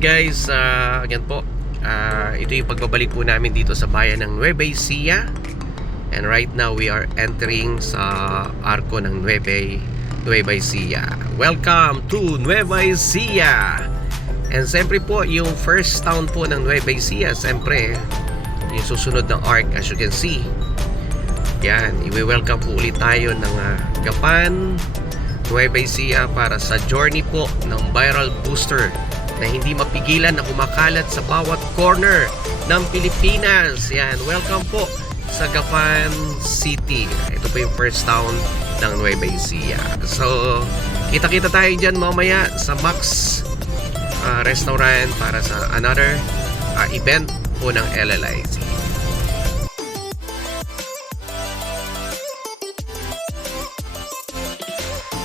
Guys, again po, ito yung pagbabalik po namin dito sa bayan ng Nueva Ecija. And right now we are entering sa arko ng Nueva Ecija. Welcome to Nueva Ecija. And siyempre po, yung first town po ng Nueva Ecija, siyempre yung susunod ng arc, as you can see. Yan, i-welcome po ulit tayo ng Gapan, Nueva Ecija para sa journey po ng viral booster na hindi mapigilan na kumakalat sa bawat corner ng Pilipinas. Yan, welcome po sa Gapan City. Ito po yung first town ng Nueva Ecija. So, kita-kita tayo dyan mamaya sa Max Restaurant para sa another event po ng LLIC.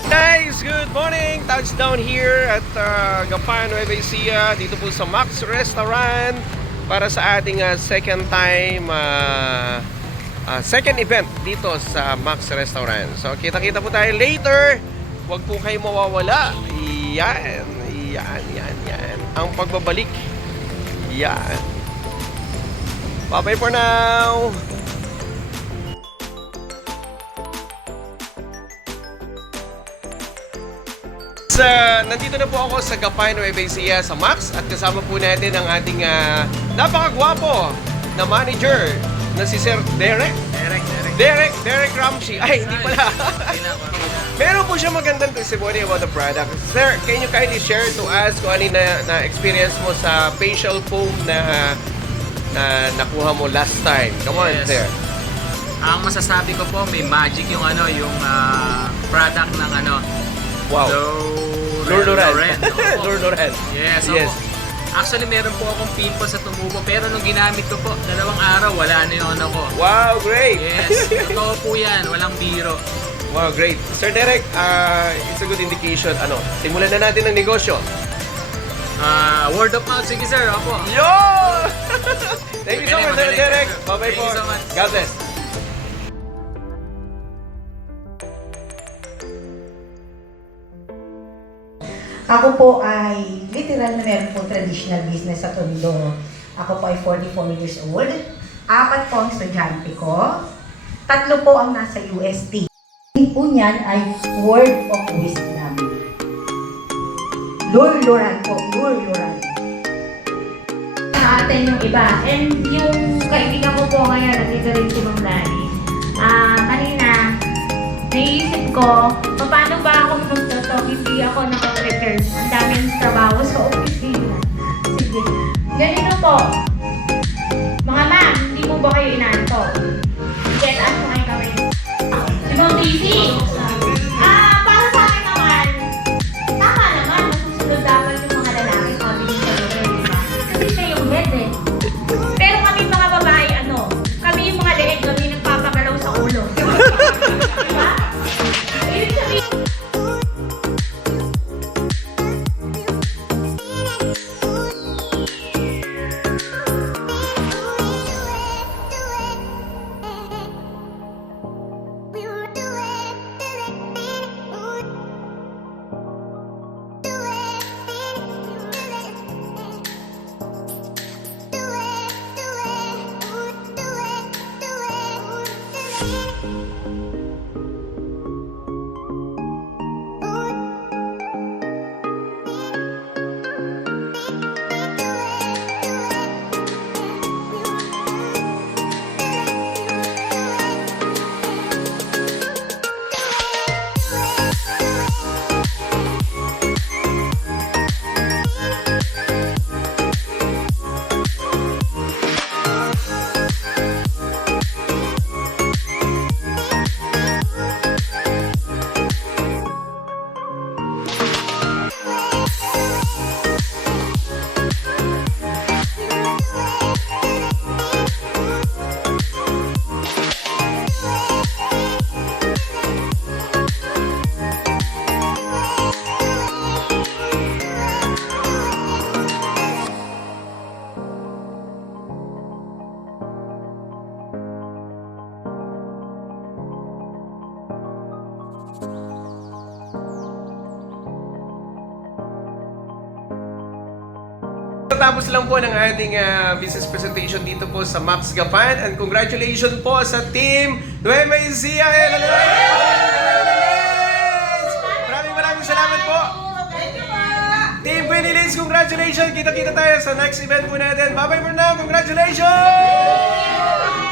Guys, good morning! Touchdown here at Gapan, Nueva Ecija, dito po sa Max Restaurant para sa ating second event dito sa Max Restaurant. So kita-kita po tayo later. Huwag po kayo mawawala. Yan ang pagbabalik. Yan. Bye-bye for now. Nandito na po ako sa Gapan, Nueva Ecija sa Max at kasama po natin ang ating napakagwapo na manager na si Sir Derek Ramsey. Ay, hindi pala. Meron po siya magandang testimony about the product. Sir, can you kindly share to us kung ano na experience mo sa facial foam na nakuha mo last time? Come on, Yes. sir. Ang masasabi ko po, may magic yung product ng Wow. Loren. Loren. Yes. Yes. Actually, meron po akong pimple sa tumubo, pero nung ginamit ko po, 2 araw, wala na yung ko. Wow, great. Yes, totoo po yan. Walang biro. Wow, great. Sir Derek, it's a good indication. Simulan na natin ang negosyo. Word of mouth. Sige, sir. Opo. Yo! Thank you so much, Sir Derek. Bye-bye Thank po. you so much. God bless. Ako po ay literal na meron po traditional business sa Tondo. Ako po ay 44 years old. 4 po ang estudyante ko. 3 po ang nasa UST. Yung po niyan ay word of wisdom. Luluran po, luluran. Sa atin yung iba. And yung kaibigan ko po ngayon, nandito rin si Ma'am Lani. Kanina, naisip ko, paano ba ako magtoto? Hindi ako naka-prepare. Ang daming trabaho sa opisina. Sige. Ganito po. Mga ma'am, hindi mo ba kayo inaantok? Get up mo kayo kami. Si Ma'am Daisy. Para sa akin naman, tama naman. Masusunod dapat yung mga lalaki mabilis sa lugar, di ba? Kasi siya yung head eh. Pero kami mga babae, kami yung mga leeg, kami nagpapagalaw sa ulo. Diba? Ibig sabihin, kakatapos lang po ng ating business presentation dito po sa Maps Gapan. And congratulations po sa Team Nueva Ecija and maraming salamat po. Team Winnie Lanes, congratulations! Kita-kita tayo sa next event po natin. Bye-bye for now! Congratulations!